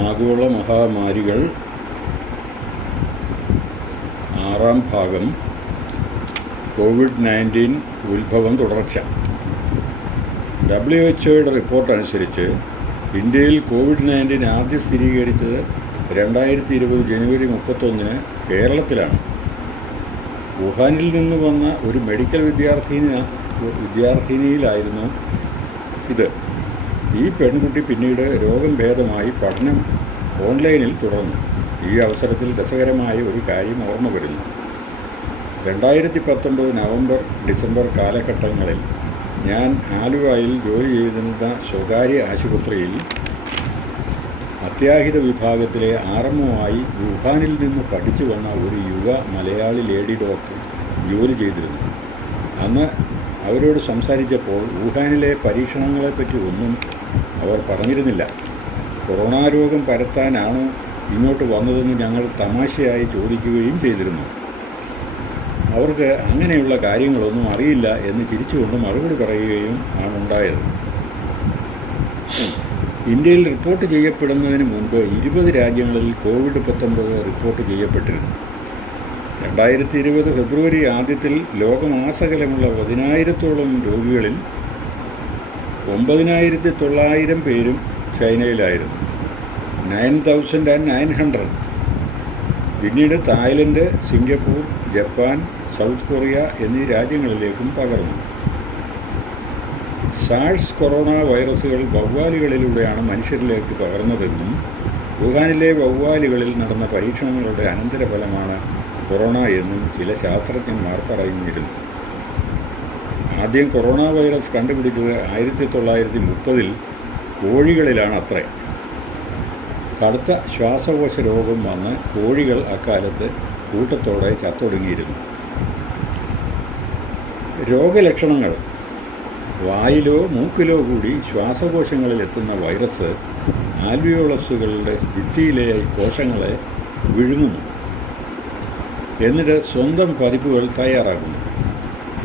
ആഗോള മഹാമാരികൾ ആറാം ഭാഗം. കോവിഡ്-19 ഉത്ഭവം തുടർച്ച. WHO റിപ്പോർട്ട് അനുസരിച്ച് ഇന്ത്യയിൽ കോവിഡ്-19 ആദ്യം സ്ഥിരീകരിച്ചത് 2020 ജനുവരി 31 കേരളത്തിലാണ്. വുഹാനിൽ നിന്ന് വന്ന ഒരു മെഡിക്കൽ വിദ്യാർത്ഥിനിയിലായിരുന്നു ഇത്. ഈ പെൺകുട്ടി പിന്നീട് രോഗം ഭേദമായി പഠനം ഓൺലൈനിൽ തുടർന്നു. ഈ അവസരത്തിൽ രസകരമായ ഒരു കാര്യം ഓർമ്മ വരുന്നു. 2019 നവംബർ ഡിസംബർ കാലഘട്ടങ്ങളിൽ ഞാൻ ആലുവയിൽ ജോലി ചെയ്തിരുന്ന സ്വകാര്യ ആശുപത്രിയിൽ അത്യാഹിത വിഭാഗത്തിലെ ആർഎംഒയായി വുഹാനിൽ നിന്ന് പഠിച്ചു വന്ന ഒരു യുവ മലയാളി ലേഡി ഡോക്ടർ ജോലി ചെയ്തിരുന്നു. അന്ന് അവരോട് സംസാരിച്ചപ്പോൾ വുഹാനിലെ പരീക്ഷണങ്ങളെപ്പറ്റി ഒന്നും അവർ പറഞ്ഞിരുന്നില്ല. കൊറോണ രോഗം പരത്താനാണോ ഇങ്ങോട്ട് വന്നതെന്ന് ഞങ്ങൾ തമാശയായി ചോദിക്കുകയും ചെയ്തിരുന്നു. അവർക്ക് അങ്ങനെയുള്ള കാര്യങ്ങളൊന്നും അറിയില്ല എന്ന് തിരിച്ചുകൊണ്ട് മറുപടി പറയുകയും ആണുണ്ടായത്. ഇന്ത്യയിൽ റിപ്പോർട്ട് ചെയ്യപ്പെടുന്നതിന് മുൻപ് 20 രാജ്യങ്ങളിൽ കോവിഡ്-19 റിപ്പോർട്ട് ചെയ്യപ്പെട്ടിരുന്നു. 2020 ഫെബ്രുവരി ആദ്യത്തിൽ ലോകമാസകലമുള്ള 10,000-ഓളം രോഗികളിൽ 9,900 പേരും ചൈനയിലായിരുന്നു. 9,900. പിന്നീട് Thailand, Singapore, Japan, south Korea എന്നീ രാജ്യങ്ങളിലേക്കും പകർന്നു. സാഴ്സ് കൊറോണ വൈറസുകൾ വവ്വാലുകളിലൂടെയാണ് മനുഷ്യരിലേക്ക് പകർന്നതെന്നും വുഹാനിലെ വവ്വാലുകളിൽ നടന്ന പരീക്ഷണങ്ങളുടെ അനന്തരഫലമാണ് കൊറോണ എന്നും ചില ശാസ്ത്രജ്ഞന്മാർ പറഞ്ഞിരുന്നു. ആദ്യം കൊറോണ വൈറസ് കണ്ടുപിടിച്ചത് 1930 കോഴികളിലാണ് അത്രേ. കടുത്ത ശ്വാസകോശ രോഗം വന്ന് കോഴികൾ അക്കാലത്ത് കൂട്ടത്തോടെ ചത്തൊടുങ്ങിയിരുന്നു. രോഗലക്ഷണങ്ങൾ: വായിലോ മൂക്കിലോ കൂടി ശ്വാസകോശങ്ങളിലെത്തുന്ന വൈറസ് ആൽവിയോളസുകളുടെ ഭിത്തിയിലെ കോശങ്ങളെ വിഴുങ്ങുന്നു. എന്നിട്ട് സ്വന്തം പതിപ്പുകൾ തയ്യാറാക്കുന്നു.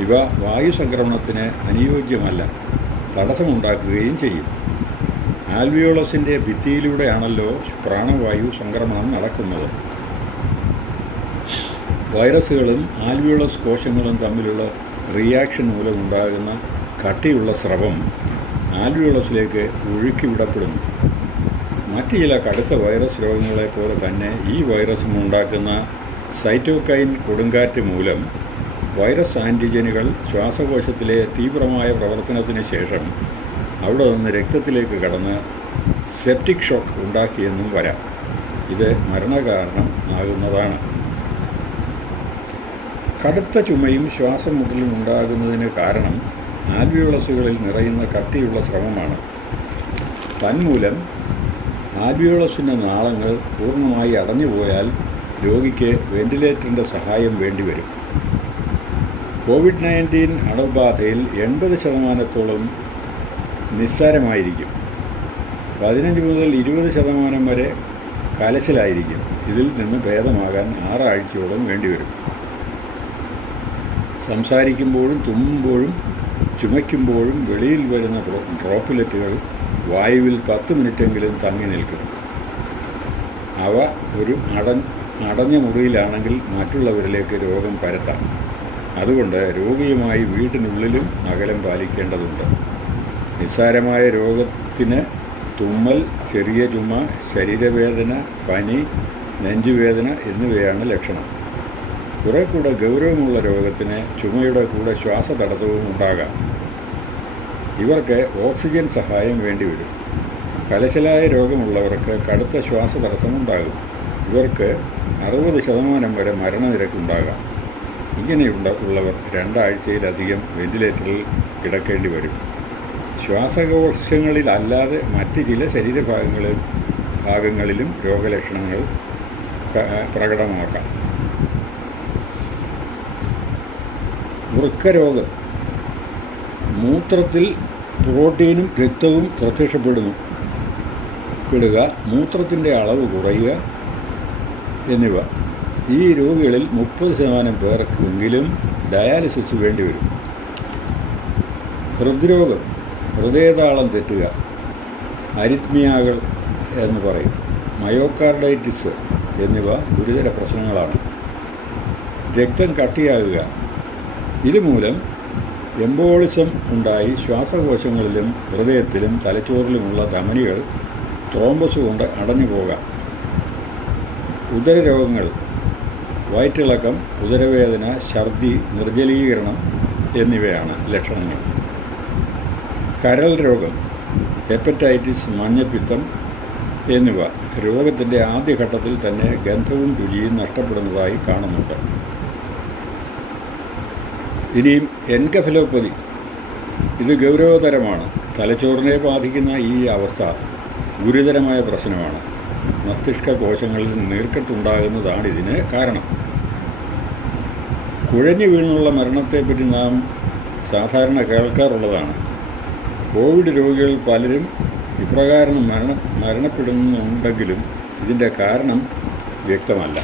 ഇവ വായു സംക്രമണത്തിന് അനുയോജ്യമല്ല, തടസ്സമുണ്ടാക്കുകയും ചെയ്യും. ആൽവിയോളസിൻ്റെ ഭിത്തിയിലൂടെയാണല്ലോ പ്രാണവായു സംക്രമണം നടക്കുന്നത്. വൈറസുകളും ആൽവിയോളസ് കോശങ്ങളും തമ്മിലുള്ള റിയാക്ഷൻ മൂലമുണ്ടാകുന്ന കട്ടിയുള്ള സ്രവം ആൽവിയോളസിലേക്ക് ഒഴുക്കിവിടപ്പെടുന്നു. മറ്റ് ചില കടുത്ത വൈറസ് രോഗങ്ങളെപ്പോലെ തന്നെ ഈ വൈറസും ഉണ്ടാക്കുന്ന സൈറ്റോകൈൻ കൊടുങ്കാറ്റ് മൂലം വൈറസ് ആൻറ്റിജനുകൾ ശ്വാസകോശത്തിലെ തീവ്രമായ പ്രവർത്തനത്തിന് ശേഷം അവിടെ നിന്ന് രക്തത്തിലേക്ക് കടന്ന് സെപ്റ്റിക് ഷോക്ക് ഉണ്ടാക്കിയെന്നും വരാം. ഇത് മരണകാരണം ആകുന്നതാണ്. കടുത്ത ചുമയും ശ്വാസം മുട്ടലും ഉണ്ടാകുന്നതിന് കാരണം ആൽവിയോളസുകളിൽ നിറയുന്ന കട്ടിയുള്ള സ്രവമാണ്. തന്മൂലം ആൽവിയോളസിൻ്റെ നാളങ്ങൾ പൂർണ്ണമായി അടഞ്ഞുപോയാൽ രോഗിക്ക് വെന്റിലേറ്ററിൻ്റെ സഹായം വേണ്ടിവരും. കോവിഡ്-19 അണുബാധയിൽ 80% നിസ്സാരമായിരിക്കും. 15 മുതൽ 20% വരെ കലശലായിരിക്കും. ഇതിൽ നിന്ന് ഭേദമാകാൻ 6 ആഴ്ചയോളം വേണ്ടിവരും. സംസാരിക്കുമ്പോഴും തുമ്മുമ്പോഴും ചുമയ്ക്കുമ്പോഴും വെളിയിൽ വരുന്ന ഡ്രോപ്പ്ലെറ്റുകൾ വായുവിൽ 10 മിനിറ്റെങ്കിലും തങ്ങി നിൽക്കും. അവ ഒരു അടഞ്ഞ മുറിയിലാണെങ്കിൽ മറ്റുള്ളവരിലേക്ക് രോഗം പരത്താം. അതുകൊണ്ട് രോഗിയുമായി വീട്ടിനുള്ളിലും അകലം പാലിക്കേണ്ടതുണ്ട്. നിസ്സാരമായ രോഗത്തിന് തുമ്മൽ, ചെറിയ ചുമ, ശരീരവേദന, പനി, നെഞ്ചുവേദന എന്നിവയാണ് ലക്ഷണം. കുറെ കൂടെ ഗൗരവമുള്ള രോഗത്തിന് ചുമയുടെ കൂടെ ശ്വാസതടസ്സവും ഉണ്ടാകാം. ഇവർക്ക് ഓക്സിജൻ സഹായം വേണ്ടിവരും. കലശലായ രോഗമുള്ളവർക്ക് കടുത്ത ശ്വാസതടസ്സമുണ്ടാകും. ഇവർക്ക് 60% വരെ മരണനിരക്കുണ്ടാകാം. ഇങ്ങനെയുള്ളവർ 2 ആഴ്ചയിലധികം വെന്റിലേറ്ററിൽ കിടക്കേണ്ടി വരും. ശ്വാസകോശങ്ങളിലല്ലാതെ മറ്റ് ചില ശരീരഭാഗങ്ങളിലും രോഗലക്ഷണങ്ങൾ പ്രകടമാക്കാം. വൃക്കരോഗം: മൂത്രത്തിൽ പ്രോട്ടീനും രക്തവും പ്രത്യക്ഷപ്പെടുക, മൂത്രത്തിൻ്റെ അളവ് കുറയുക എന്നിവ. ഈ രോഗികളിൽ 30% പേർക്കെങ്കിലും ഡയാലിസിസ് വേണ്ടിവരും. ഹൃദ്രോഗം: ഹൃദയതാളം തെറ്റുക, അരിത്മിയകൾ എന്ന് പറയും. മയോകാർഡൈറ്റിസ് എന്നിവ ഗുരുതര പ്രശ്നങ്ങളാണ്. രക്തം കട്ടിയാകുക. ഇതുമൂലം എംബോളിസം ഉണ്ടായി ശ്വാസകോശങ്ങളിലും ഹൃദയത്തിലും തലച്ചോറിലുമുള്ള ധമനികൾ ത്രോംബസ് കൊണ്ട് അടഞ്ഞു പോകാം. ഉദരരോഗങ്ങൾ. വയറ്റിളക്കം, ഉദരവേദന, ഛർദി, നിർജ്ജലീകരണം എന്നിവയാണ് ലക്ഷണങ്ങൾ. കരൾ രോഗം, ഹെപ്പറ്റൈറ്റിസ്, മഞ്ഞപ്പിത്തം എന്നിവ രോഗത്തിൻ്റെ ആദ്യഘട്ടത്തിൽ തന്നെ ഗന്ധവും രുചിയും നഷ്ടപ്പെടുന്നതായി കാണുന്നുണ്ട്. ഇനിയും എൻകഫലോപ്പതി. ഇത് ഗൗരവതരമാണ്. തലച്ചോറിനെ ബാധിക്കുന്ന ഈ അവസ്ഥ ഗുരുതരമായ പ്രശ്നമാണ്. മസ്തിഷ്ക കോശങ്ങളിൽ നീർക്കെട്ടുണ്ടാകുന്നതാണ് ഇതിന് കാരണം. കുഴഞ്ഞു വീണുള്ള മരണത്തെപ്പറ്റി നാം സാധാരണ കേൾക്കാറുള്ളതാണ്. കോവിഡ് രോഗികൾ പലരും ഇപ്രകാരം മരണപ്പെടുന്നുണ്ടെങ്കിലും ഇതിൻ്റെ കാരണം വ്യക്തമല്ല.